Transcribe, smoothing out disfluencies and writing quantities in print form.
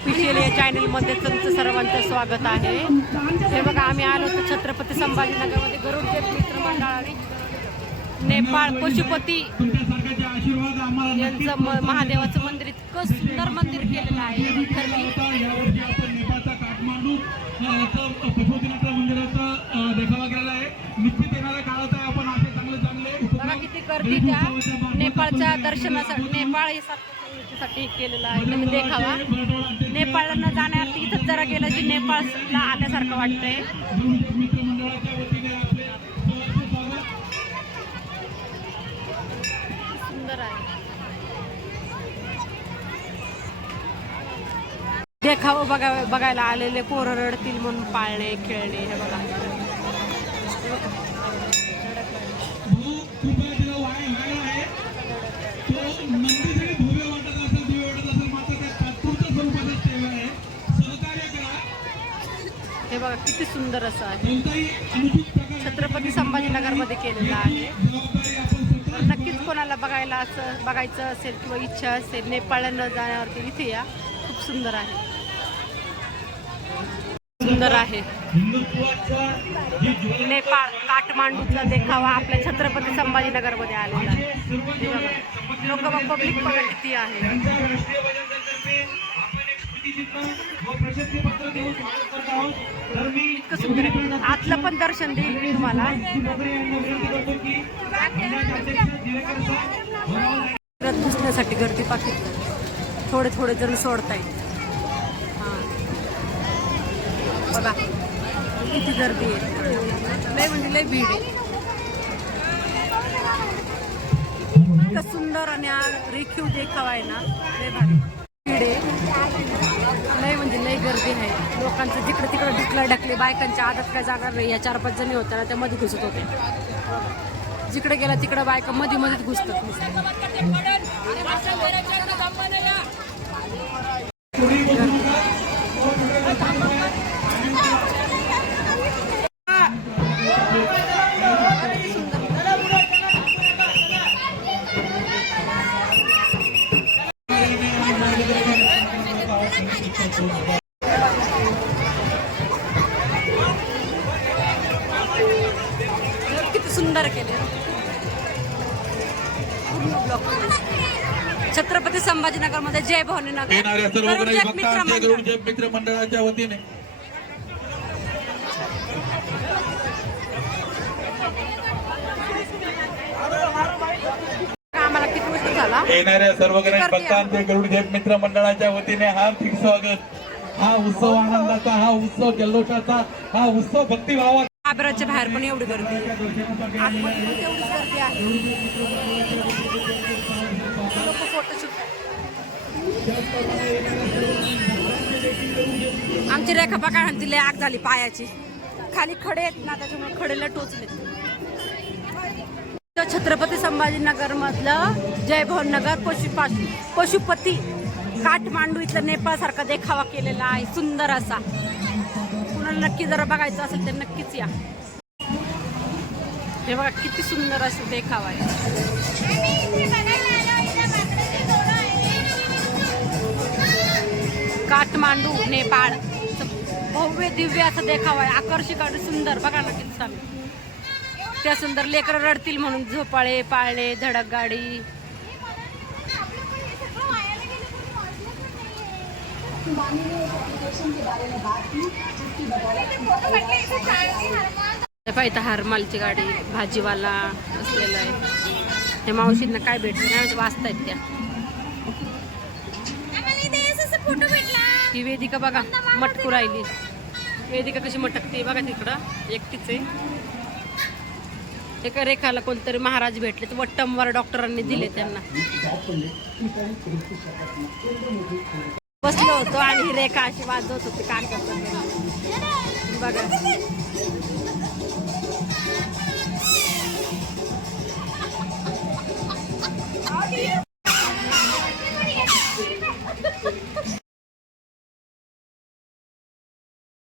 Official या चॅनलमध्ये तुमचं सर्वांचं स्वागत आहे। हे बघा आम्ही आलो होतो छत्रपती संभाजीनगरमध्ये गरुडदेव मित्र मंडळाने नेपाळ पशुपती यांचं महादेवाचं मंदिर इतकं सुंदर मंदिर केलेलं आहे। बघा किती गर्दी त्या नेपाळच्या दर्शनासाठी नेपाळसाठी केलेला आहे त्यांनी देखावा। नेपाळला जाण्यासाठी इथं जरा गेलं की नेपाळला आल्यासारखं वाटतंय। सुंदर आहे देखावा बघायला आलेले पोरं रडतील म्हणून पाळणे खेळणे हे बघा। हे बघा किती सुंदर असं आहे छत्रपती संभाजीनगरमध्ये केलेलं आहे। नक्कीच कोणाला बघायचं असेल किंवा इच्छा असेल नेपाळला न जाण्यावरती इथे या, खूप सुंदर आहे सुंदर आहे। नेपाळ काठमांडूचा देखावा आपल्या छत्रपती संभाजीनगरमध्ये आलेला आहे। लोक पब्लिक बघा किती आहे। इतकं सुंदर आहे। आतलं पण दर्शन देईल तुम्हाला। घुसण्यासाठी गर्दी पाकिट थोडे थोडे जण सोडतायत। बघा किती गर्दी आहे, लय म्हणजे लय भीड आहे। इतकं सुंदर आणि रेखीव देखावा आहे ना, लय भारी भीड आहे, लय म्हणजे लय गर्दी आहे। लोकांचं जिकडे तिकडे ढकले बायकांच्या आदत काय जाणार नाही। या 4-5 जणी होत्या ना त्या मध्ये घुसत होते, जिकडे गेला तिकडे बायका मध्येच घुसतात। किती सुंदर केले छत्रपती संभाजीनगर मध्ये जय भवानीनगर मित्र मंडळाच्या वतीने आम्हाला किती वर्ष झाला येणाऱ्या सर्व गणेश भक्तांचे गरुडदेव मित्र मंडळाच्या वतीने हार्दिक स्वागत। हा उत्सव आनंदाचा, हा उत्सव जल्लोषाचा, हा उत्सव भक्तिभावाचा। आबराच्या बाहेर पण एवढी गर्दी तेवढीच गर्दी आहे। लोक फोटोशूट आमची रेखा बघा तिला आग झाली पायाची, खाली खडे आहेत ना त्याच्यामुळे खडेला टोचले। छत्रपती संभाजीनगर मधलं जय भवानीनगर पशुपती काठमांडू इथलं नेपाळ सारखा देखावा केलेला आहे सुंदर असा। कुणाला नक्की जरा बघायचं असेल तर नक्कीच या। हे बघा किती सुंदर असं देखावा आहे। काठमांडू नेपाळ भव्य दिव्य असं देखावा आहे, आकर्षक आणि सुंदर। बघा ना किती छान त्या सुंदर लेकरं रडतील म्हणून झोपाळे पाळणे धडक गाडी। इथं हरमालची गाडी भाजीवाला असलेला आहे। हे मावशींना काय भेटलं वाचतायत त्या। ही वेदिका बघा मटकू राहिली, वेदिका कशी मटकते बघा तिकडं एकटीच आहे। एका रेखाला कोणतरी महाराज भेटले तर वट्टमवर डॉक्टरांनी दिले त्यांना। बसलो होतो आणि रेखा अशी वाजवत होती काय करतात बघा।